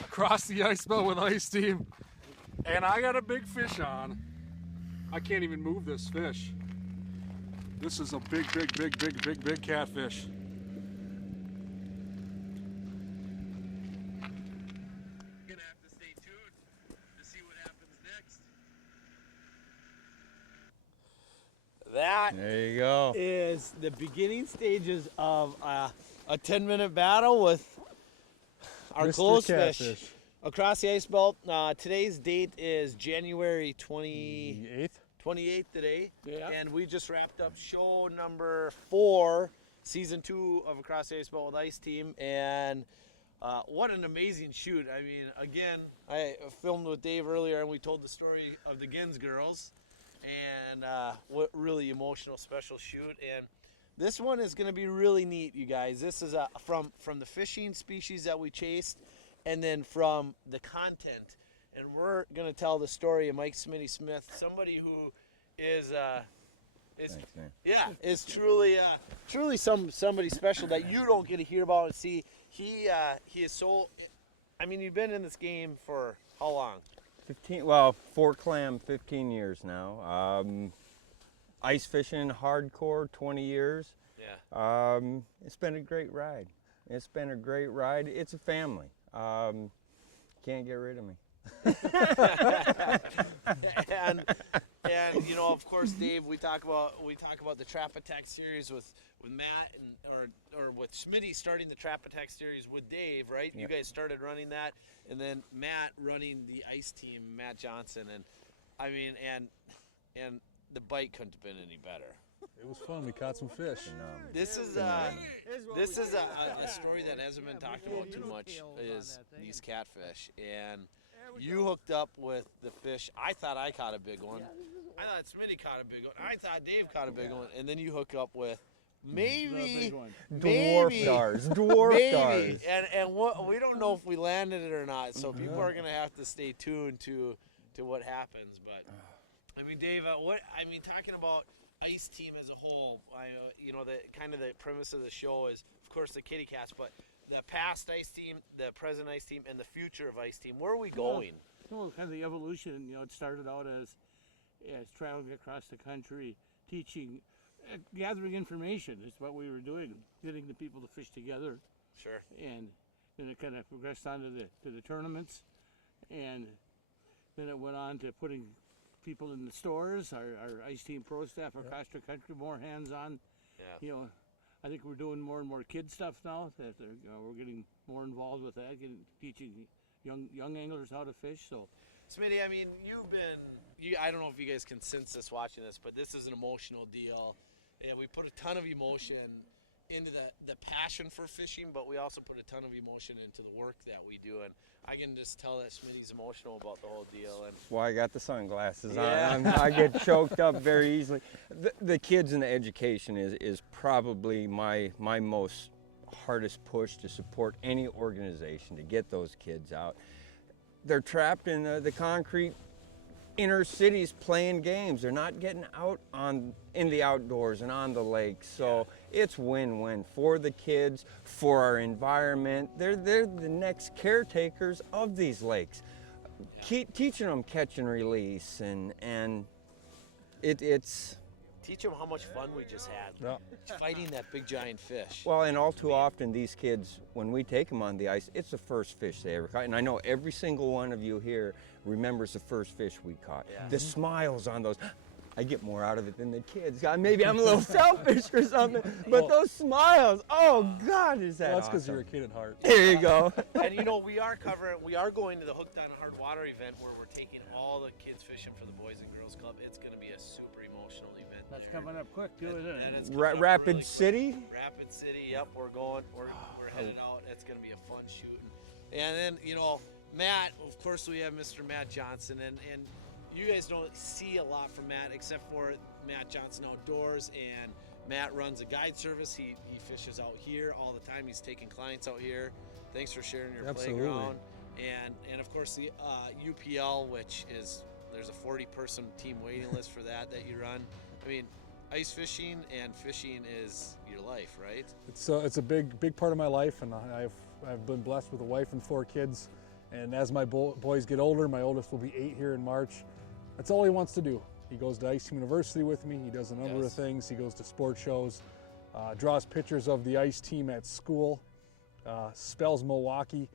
across the ice belt with Ice Team, and I got a big fish on. I can't even move this fish. This is a big catfish. You're gonna have to stay tuned to see what happens next. That There you go. is the beginning stages of a 10-minute battle with our Mr. close Catfish. fish across the ice belt. Today's date is January 28th today, and we just wrapped up show number 4, season 2 of Across the Ice Belt with Ice Team, and what an amazing shoot. I mean, again, I filmed with Dave earlier, and we told the story of the Genz girls, and what really emotional, special shoot. And this one is going to be really neat, you guys. This is from the fishing species that we chased, and then from the content. And we're going to tell the story of Mike Smitty Smith, somebody who is truly somebody special that you don't get to hear about and see. He is so. I mean, you've been in this game for how long? 15. Well, for Clam, 15 years now. Ice fishing, hardcore, 20 years. Yeah. It's been a great ride. It's been a great ride. It's a family. Can't get rid of me. and you know, of course, Dave, we talk about the Trap Attack series with Matt or with Smitty starting the Trap Attack series with Dave, right? Yep. You guys started running that, and then Matt running the Ice Team, Matt Johnson, and I mean, and the bite couldn't have been any better. It was fun. We caught some fish. This is a story that hasn't been talked about too much, is these catfish. And you hooked up with the fish. I thought I caught a big one. I thought Smitty caught a big one. I thought Dave caught a big one. And then you hook up with maybe Dwarf stars. And what, we don't know if we landed it or not. So people are gonna have to stay tuned to what happens. But I mean, Dave, talking about Ice Team as a whole, you know, the kind of the premise of the show is, of course, the kitty cats, but the past Ice Team, the present Ice Team, and the future of Ice Team. Where are we going? Well, kind of the evolution. You know, it started out as traveling across the country, teaching, gathering information is what we were doing, getting the people to fish together. Sure. And then it kind of progressed on to the tournaments, and then it went on to putting people in the stores, our Ice Team pro staff across the country, more hands-on. Yeah. You know, I think we're doing more and more kid stuff now. That we're getting more involved with that, teaching young anglers how to fish. So, Smitty, I mean, I don't know if you guys can sense this watching this, but this is an emotional deal. And we put a ton of emotion into the passion for fishing, but we also put a ton of emotion into the work that we do. And I can just tell that Smitty's emotional about the whole deal. And Well, I got the sunglasses on. I get choked up very easily. The kids and the education is probably my most hardest push to support any organization, to get those kids out. They're trapped in the concrete inner cities playing games. They're not getting out in the outdoors and on the lake. So it's win-win for the kids, for our environment. They're the next caretakers of these lakes. Keep teaching them catch and release, and it's teach them how much fun we just had fighting that big giant fish. well, and all too often these kids, when we take them on the ice, it's the first fish they ever caught. And I know every single one of you here remembers the first fish we caught. Yeah. The smiles on those. I get more out of it than the kids. Maybe I'm a little selfish or something, but those smiles, oh God, is that Well, that's because awesome. you're a kid at heart. There you go. And you know, we are going to the Hooked on Hard Water event where we're taking all the kids fishing for the Boys and Girls Club. It's going to be a super emotional event. that's coming up quick too, isn't it? And it's coming up Rapid really quick. City? Rapid City, yep, we're headed out. It's going to be a fun shoot. And then, you know, Matt, of course, we have Mr. Matt Johnson, and you guys don't see a lot from Matt except for Matt Johnson Outdoors, and Matt runs a guide service. He fishes out here all the time. He's taking clients out here. Thanks for sharing your Absolutely. playground. And of course the UPL, which is, there's a 40-person team waiting list for that you run. I mean, ice fishing and fishing is your life, right? It's a big part of my life, and I've been blessed with a wife and 4 kids And as my boys get older, my oldest will be 8 here in March, that's all he wants to do. He goes to Ice Team University with me. He does a number of things. He goes to sport shows, draws pictures of the ice team at school, spells Milwaukee.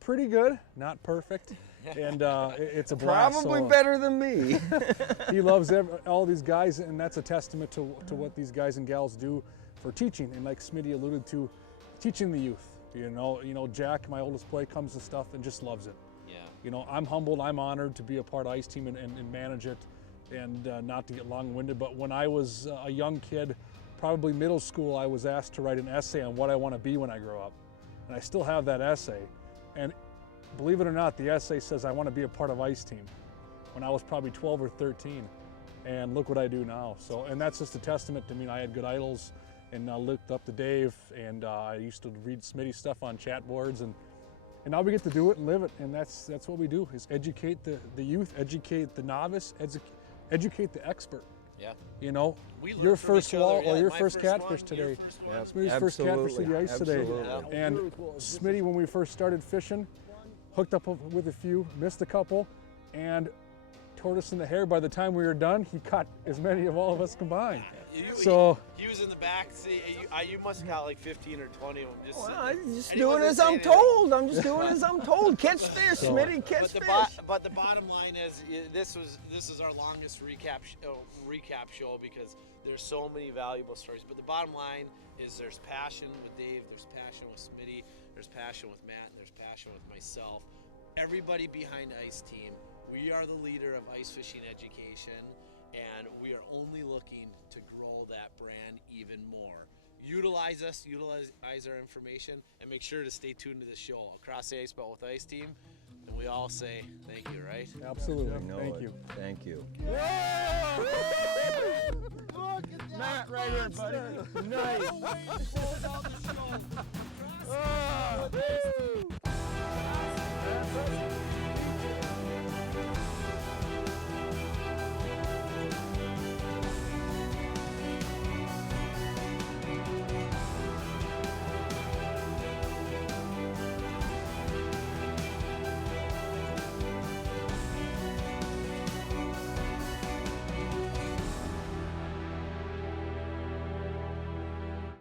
Pretty good, not perfect. And it's a blast. Probably better than me. He loves all these guys, and that's a testament to what these guys and gals do for teaching. And like Smitty alluded to, teaching the youth. You know, Jack, my oldest boy, comes to stuff and just loves it. Yeah. You know, I'm humbled, I'm honored to be a part of Ice Team and manage it, and not to get long-winded, but when I was a young kid, probably middle school, I was asked to write an essay on what I want to be when I grow up. And I still have that essay. And believe it or not, the essay says I want to be a part of Ice Team when I was probably 12 or 13. And look what I do now. So, and that's just a testament to me. I had good idols, and I looked up to Dave, and I used to read Smitty stuff on chat boards, and now we get to do it and live it. And that's what we do, is educate the youth, educate the novice, educate the expert. Yeah. You know, We learn your from first each other. wall or Yeah, your my first first catfish one, today. your first one. Smitty's first catfish to the ice today. Absolutely. And Smitty, when we first started fishing, hooked up with a few, missed a couple, and tore us in the hair. By the time we were done, he caught as many of all of us combined. So he was in the back. See, you must have got like 15 or 20 of them. Just Well, I'm just and he doing wasn't as I'm saying anything. told. I'm just doing as I'm told. Catch fish, Smitty, catch But the, fish. but the bottom line is, this is our longest recap show because there's so many valuable stories. But the bottom line is there's passion with Dave, there's passion with Smitty, there's passion with Matt, and there's passion with myself. Everybody behind Ice Team. We are the leader of ice fishing education, and we are only looking to grow that brand even more. Utilize us, utilize our information, and make sure to stay tuned to the show. Across the Ice Belt with Ice Team, and we all say thank you, right? absolutely, know thank it. you. Thank you. Matt, right here, buddy. Nice. Nice.